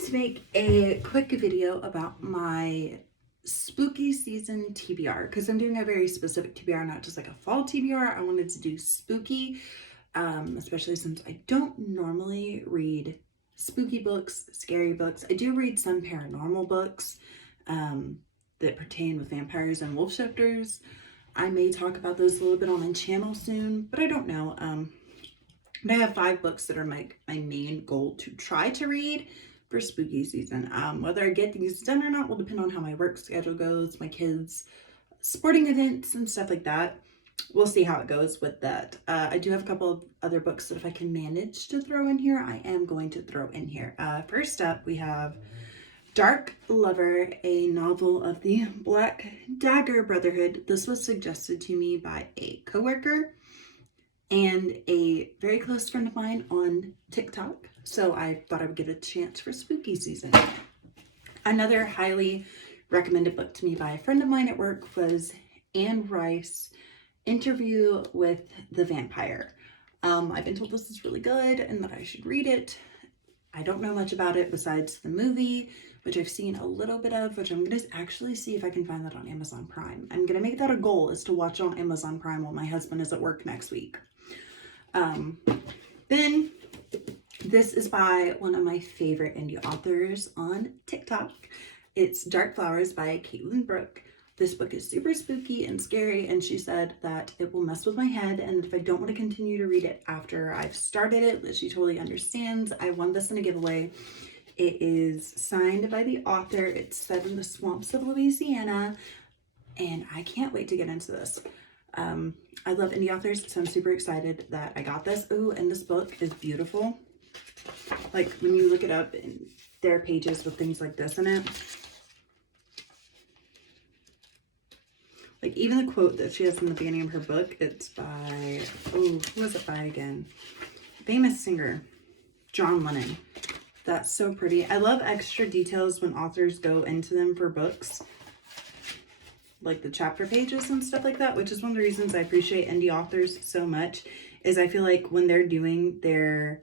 wanted to make a quick video about my spooky season TBR because I'm doing a very specific TBR, not just like a fall TBR. I wanted to do spooky, especially since I don't normally read spooky books, scary books. I do read some paranormal books that pertain with vampires and wolf shifters. I may talk about those a little bit on my channel soon, but I don't know. But I have 5 books that are my main goal to try to read for spooky season. Whether I get these done or not will depend on how my work schedule goes, my kids' sporting events and stuff like that. We'll see how it goes with that. I do have a couple of other books that if I can manage to throw in here, I am going to throw in here. First up, we have Dark Lover, a novel of the Black Dagger Brotherhood. This was suggested to me by a coworker and a very close friend of mine on TikTok. So I thought I would get a chance for spooky season. Another highly recommended book to me by a friend of mine at work was Anne Rice, Interview with the Vampire. I've been told this is really good and that I should read it. I don't know much about it besides the movie, which I've seen a little bit of, which I'm going to actually see if I can find that on Amazon Prime. I'm going to make that a goal, is to watch it on Amazon Prime while my husband is at work next week. Then this is by one of my favorite indie authors on TikTok. It's Dark Flowers by Caitlin Brooke. This book is super spooky and scary, and she said that it will mess with my head, and if I don't want to continue to read it after I've started it, that she totally understands. I won this in a giveaway. It is signed by the author. It's set in the swamps of Louisiana, and I can't wait to get into this. I love indie authors, so I'm super excited that I got this. Ooh, and this book is beautiful. Like, when you look it up, and there are pages with things like this in it. Like, even the quote that she has in the beginning of her book, it's by, oh, who is it by again? Famous singer, John Lennon. That's so pretty. I love extra details when authors go into them for books, like the chapter pages and stuff like that, which is one of the reasons I appreciate indie authors so much, is I feel like when they're doing their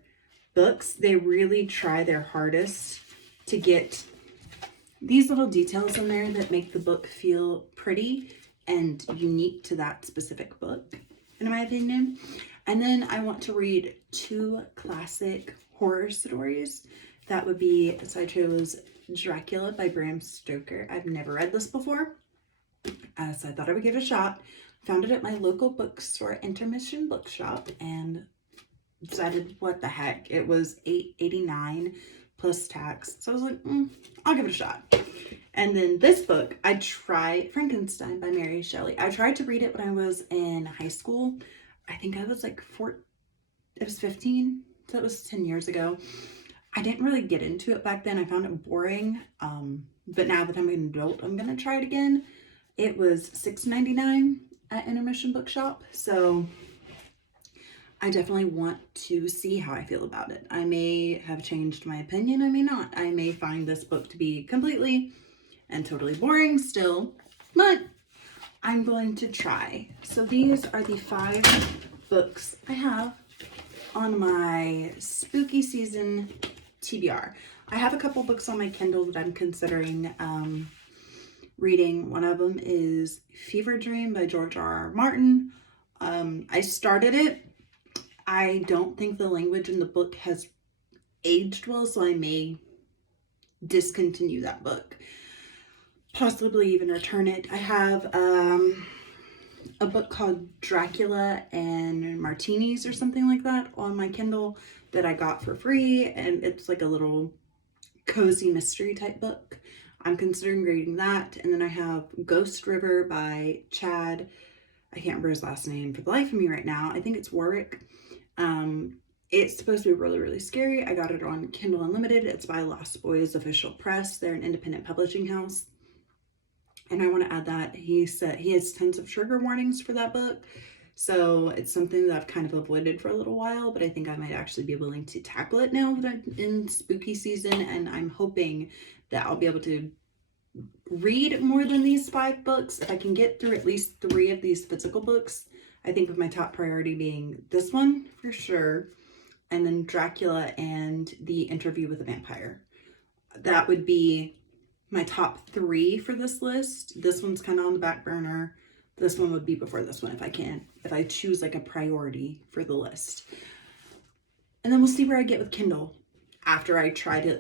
books, they really try their hardest to get these little details in there that make the book feel pretty and unique to that specific book, in my opinion. And then I want to read 2 classic horror stories. That would be, so I chose Dracula by Bram Stoker. I've never read this before, so I thought I would give it a shot. Found it at my local bookstore, Intermission Bookshop, and decided, what the heck, it was $8.89 plus tax. So I was like, I'll give it a shot. And then this book, Frankenstein by Mary Shelley. I tried to read it when I was in high school. I think I was like it was 15, so it was 10 years ago. I didn't really get into it back then. I found it boring. But now that I'm an adult, I'm going to try it again. It was $6.99 at Intermission Bookshop. So I definitely want to see how I feel about it. I may have changed my opinion. I may not. I may find this book to be completely and totally boring still, but I'm going to try. So these are the 5 books I have on my spooky season TBR. I have a couple books on my Kindle that I'm considering reading. One of them is Fever Dream by George R.R. Martin. I started it. I don't think the language in the book has aged well, so I may discontinue that book. Possibly even return it. I have a book called Dracula and Martinis or something like that on my Kindle that I got for free, and it's like a little cozy mystery type book. I'm considering reading that. And then I have Ghost River by Chad. I can't remember his last name for the life of me right now. I think it's Warwick. It's supposed to be really, really scary. I got it on Kindle Unlimited. It's by Lost Boys Official Press. They're an independent publishing house. And I want to add that he said he has tons of trigger warnings for that book. So it's something that I've kind of avoided for a little while, but I think I might actually be willing to tackle it now that I'm in spooky season. And I'm hoping that I'll be able to read more than these 5 books. If I can get through at least 3 of these physical books, I think with my top priority being this one for sure, and then Dracula and the Interview with the Vampire. that would be my top 3 for this list. This one's kind of on the back burner. This one would be before this one if I choose like a priority for the list. And then we'll see where I get with Kindle after I try to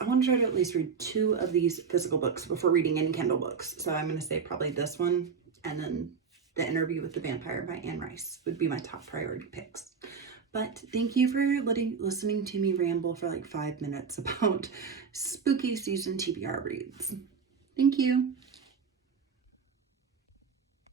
I want to try to at least read 2 of these physical books before reading any Kindle books. So I'm going to say probably this one, and then The Interview with the Vampire by Anne Rice would be my top priority picks. But thank you for listening to me ramble for like 5 minutes about spooky season TBR reads. Thank you.